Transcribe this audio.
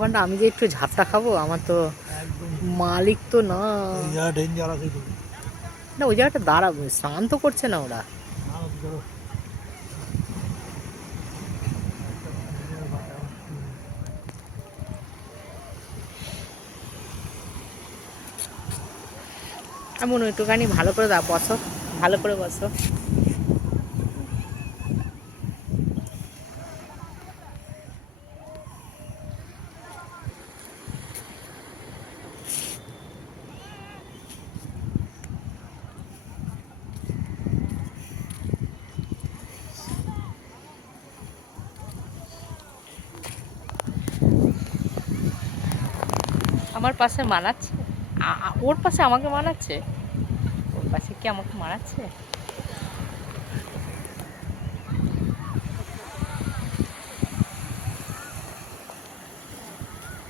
ওখানটা আমি যে একটু ঝাপটা খাবো, আমার তো মালিক তো না। না ওই জায়গাটা দাঁড়াবো, স্নান তো করছে না ওরা। এমন একটুখানি ভালো করে বসো, ভালো করে বসো। আমার পাশে মানাচ্ছে? ওর পাশে আমাকে মানাচ্ছে? ওর পাশে কি আমাকে মানাচ্ছে?